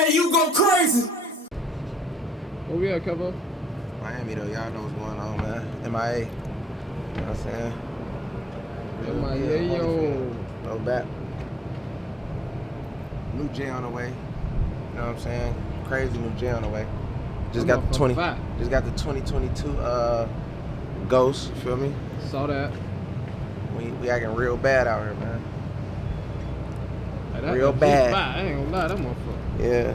DJU go crazy. Where we at, Kevo? Miami though, y'all know what's going on, man. MIA. You know what I'm saying? MIA, yo. No back. New J on the way. You know what I'm saying? Crazy new J on the way. Just got the 2022 Ghost, you feel me? Saw that. We acting real bad out here, man. Hey, real bad. I ain't gonna lie, that motherfucker. Yeah.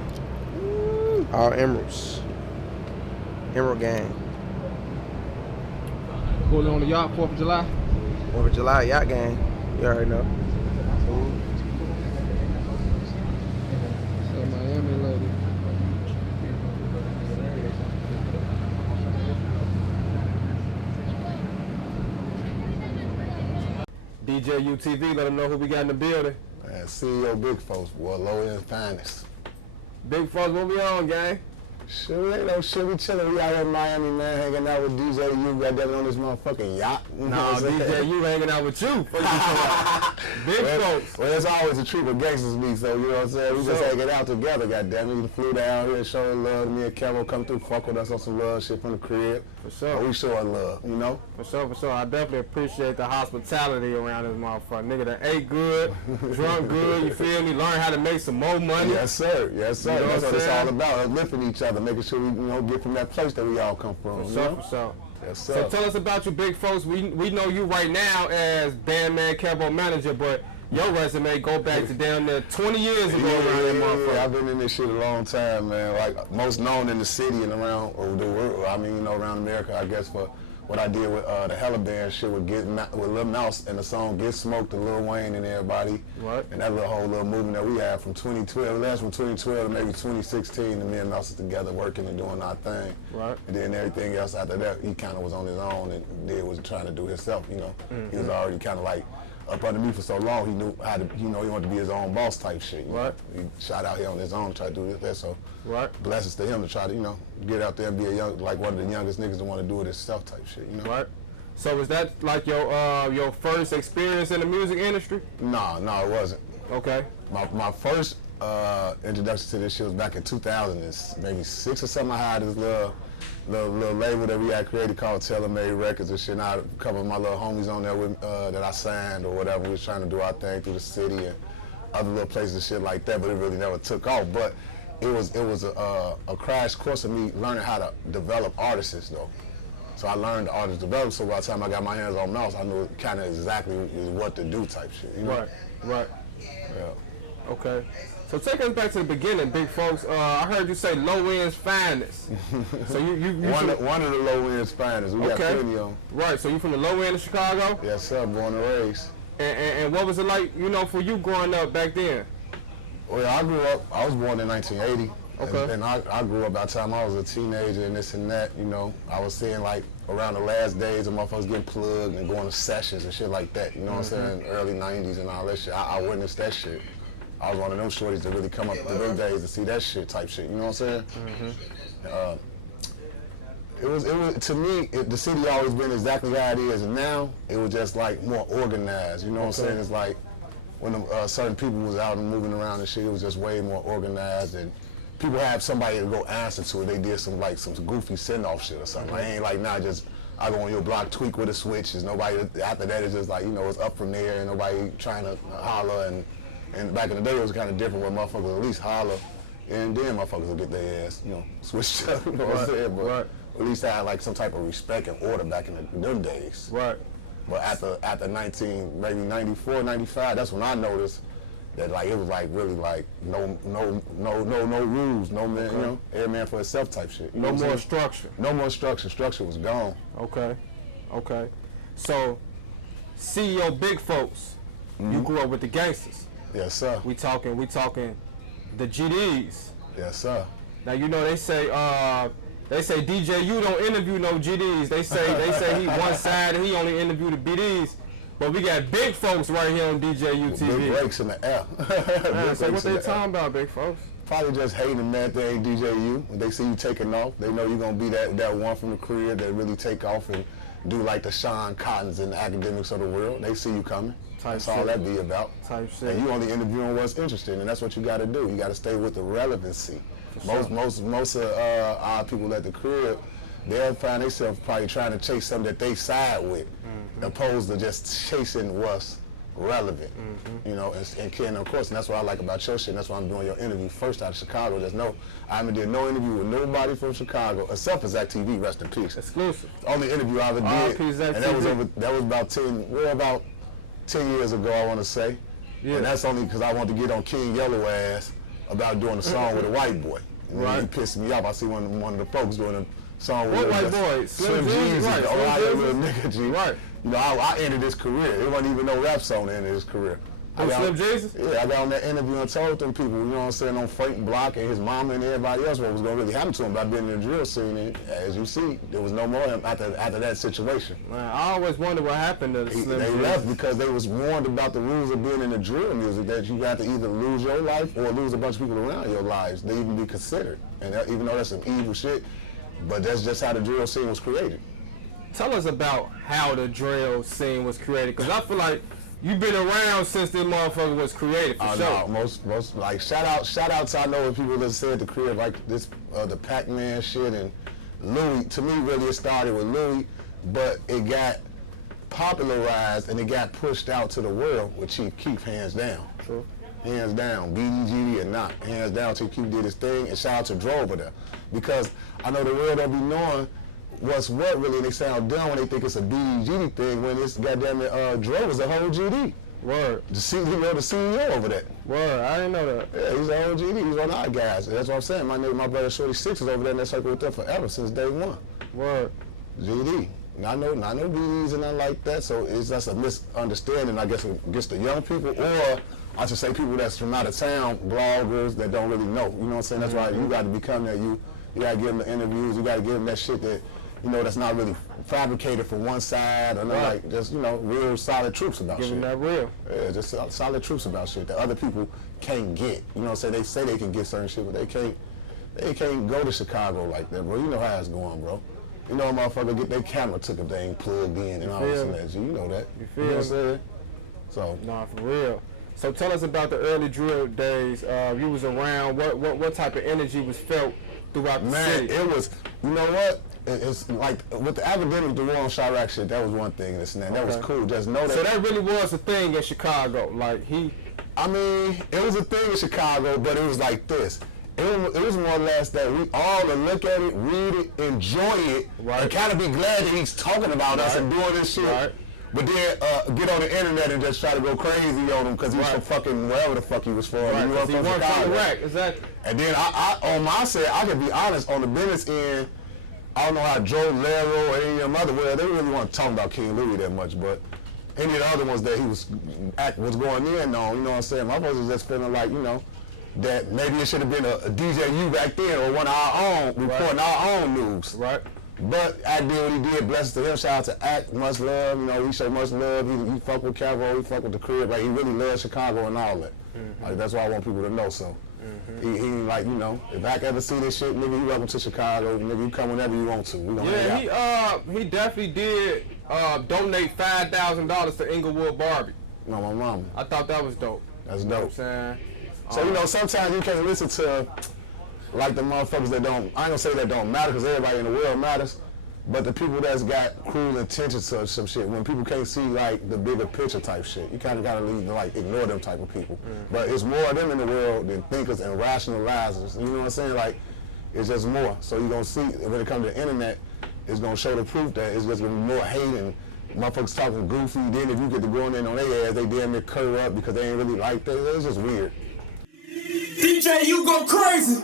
Woo. All emeralds. Emerald gang. Going on the yacht, 4th of July. 4th of July, yacht gang. You already know. So Miami lady. DJUTV, let them know who we got in the building. Man, CEO Big Folks, boy, low end finest. Big folks, what we on, gang? Shit, we ain't no shit. We chillin'. We out here in Miami, man, hanging out with DJU. Goddamn on this motherfucking yacht. You know what I'm saying? DJU hanging out with you. Big folks. Well, it's always a treat with gangsters meet, so you know what I'm saying? We just hanging out together, goddamn it. We flew down here showing love. Me and Kevo come through, fuck with us on some love shit from the crib. For sure. But we showing love, you know? For sure. I definitely appreciate the hospitality around this motherfucker. Nigga that ate good, drunk good, you feel me? Learn how to make some more money. Yes, sir. Yes, sir. You know That's what it's saying? all about, uplifting each other, making sure we, get from that place that we all come from. For you know? sure. Yes, sir. So tell us about you, big folks. We know you right now as Bandman Kevo manager, but your resume go back to down there 20 years ago around that motherfucker. Yeah, I've been in this shit a long time, man. Like, most known in the city and around the world. I mean, around America, I guess, for what I did with the Hella Band shit with Lil Mouse and the song Get Smoked to Lil Wayne and everybody. Right. And that whole little movement that we had from 2012, last from 2012 to maybe 2016, and me and Mouse was together working and doing our thing. Right. And then everything else after that, he kind of was on his own and was trying to do himself, you know. Mm-hmm. He was already kind of like up under me for so long, he knew how to, he wanted to be his own boss type shit. Right. He shot out here on his own, try to do this, so. Right. Blessings to him to try to, get out there and be like one of the youngest niggas to want to do it himself type shit, Right. So was that like your first experience in the music industry? No, it wasn't. Okay. My first introduction to this shit was back in 2006 or something. I had this little label that we had created called Tailor-Made Records and shit. And I had a couple of my little homies on there with, that I signed or whatever. We was trying to do our thing through the city and other little places and shit like that, but it really never took off. But it was a crash course of me learning how to develop artists though. So I learned the artist development, so by the time I got my hands on Mouse, I knew kind of exactly what to do type shit, Right. Yeah. Okay. So take us back to the beginning, big folks. I heard you say low end's finest. So you one of the low end's finest. We got plenty of them. Right. So you from the low end of Chicago? Yes, sir. Born and raised. And what was it like, for you growing up back then? Well, I was born in 1980. Okay. And I grew up by the time I was a teenager and this and that, I was seeing like around the last days of motherfuckers getting plugged and going to sessions and shit like that, you know what I'm saying? Early 90s and all that shit. I witnessed that shit. I was one of them shorties that really come up to them days to see that shit type shit, you know what I'm saying? It was to me, the city always been exactly how it is, and now it was just like more organized, you know what I'm saying? It's like when certain people was out and moving around and shit, it was just way more organized, and people have somebody to go answer to it. They did some goofy send-off shit or something. I ain't like now just I go on your block, tweak with a switch. There's nobody after that. It's just like it's up from there, and nobody trying to holler. And back in the day, it was kind of different where motherfuckers at least holler, and then motherfuckers would get their ass switched up. You know what I'm saying? But at least I had like some type of respect and order back in them days. Right. But after maybe 94, 95, that's when I noticed that it was really no rules, no man, every man for himself type shit. No more structure. No more structure. Structure was gone. Okay. So, CEO Big Folks, you grew up with the gangsters. Yes, sir. We talking the GDs. Yes, sir. Now they say DJU don't interview no GDs. They say he one side and he only interview the BDs. But we got big folks right here on DJUTV. Big breaks in the air. So what they talking about, big folks? Probably just hating that thing, DJU. When they see you taking off, they know you're going to be that one from the crib that really take off and do like the Sean Cottons and the academics of the world. They see you coming. That's all that be about. Type shit. And you only interviewing what's interesting, and that's what you got to do. You got to stay with the relevancy. Most of our people at the crib, they'll find themselves probably trying to chase something that they side with, opposed to just chasing what's relevant. You know, and Ken, of course, and that's what I like about your shit. And that's why I'm doing your interview first out of Chicago. I haven't did no interview with nobody from Chicago except for YACHTV, rest in peace. Exclusive. The only interview I ever did, and that was about 10 years ago, I want to say. Yeah. And that's only because I wanted to get on King Yellow ass about doing a song with a white boy. And he pissed me off. I see one of the folks doing a song with what white boy? Slim Jeezy, the Ohio little nigga G. Right. You know, I ended his career. It wasn't even no rap song that ended his career. Slim Jesus? Yeah, I got on that interview and told them people, you know what I'm saying, on Frank Block and his mama and everybody else what was going to really happen to him by being in the drill scene. And as you see, there was no more after that situation. Man, I always wonder what happened to Slim They Jesus. left because they was warned about the rules of being in the drill music, that you have to either lose your life or lose a bunch of people around your lives. They even be considered. And even though that's some evil shit, but that's just how the drill scene was created. Tell us about how the drill scene was created, because I feel like you've been around since this motherfucker was created, for sure. No, most like shout outs I know of people that said the career like this, the Pac-Man shit and Louis. To me, really, it started with Louis, but it got popularized and it got pushed out to the world with Chief Keef, hands down. True. Hands down, BDGD or not, hands down. Chief Keef did his thing, and shout out to Dro over there, because I know the world don't be knowing what's what really, and they sound dumb when they think it's a BDGD thing when it's goddamn it, Dro was a whole GD. Word. The CEO over there. Word, I didn't know that. Yeah, he's a whole GD, he's one of our guys. That's what I'm saying. My brother Shorty Six is over there in that circle with them forever, since day one. Word. GD. Not no BDs and nothing like that, so it's just a misunderstanding, I guess, against the young people, or I should say people that's from out of town, bloggers that don't really know. You know what I'm saying? That's why you got to become that. You got to give them the interviews, you got to give them that shit that, you know, that's not really fabricated from one side, or not like just, you know, real solid truths about shit. Giving that real. Yeah, just solid truths about shit that other people can't get. You know what I'm saying? They say they can get certain shit, but they can't go to Chicago like that, bro. You know how it's going, bro. You know a motherfucker get their camera took if they ain't plugged in and all this and that. You know that. You feel what I'm saying? So. Nah, for real. So tell us about the early drill days. You was around. What type of energy was felt throughout the city? Man, it was, you know what? It's like with the academic, the war on Chirac shit, that was one thing. That was cool. Just know that. So that really was a thing in Chicago. I mean, it was a thing in Chicago, but it was like this. It was more or less that we all look at it, read it, enjoy it, and kind of be glad that he's talking about us and doing this shit. Right. But then get on the internet and just try to go crazy on him because he's from fucking wherever the fuck he was from. Right, he wasn't from Chicago. Exactly. And then I on my side, I can be honest, on the business end, I don't know how Joe Lero or any of them other, well, they really want to talk about King Louis that much, but any of the other ones that he was going in on, you know what I'm saying? My folks was just feeling like, you know, that maybe it should have been a DJU back then or one of our own, reporting our own news. Right. But Act did what he did, blessed to him, shout out to Act, much love, you know, we show much love, he fuck with Kevo, he fuck with the crib, like he really loves Chicago and all that. Like that's what I want people to know, so. He like, you know, if Act ever see this shit, nigga, you welcome to Chicago, nigga, you come whenever you want to. We gonna hang out. He definitely did donate $5,000 to Inglewood Barbie. No, my mama. I thought that was dope. That's you dope. Know what I'm saying? So, you know, sometimes you can't listen to, like, the motherfuckers that don't, I ain't gonna say that don't matter, because everybody in the world matters, but the people that's got cruel intentions to some shit, when people can't see, like, the bigger picture type shit, you kind of gotta leave, like, ignore them type of people. But it's more of them in the world than thinkers and rationalizers, you know what I'm saying? Like, it's just more. So you're gonna see, when it comes to the internet, it's gonna show the proof that it's just gonna be more hating. Motherfuckers talking goofy, then if you get to going in on their ass, they damn near curl up because they ain't really like that. It's just weird. DJ, you go crazy.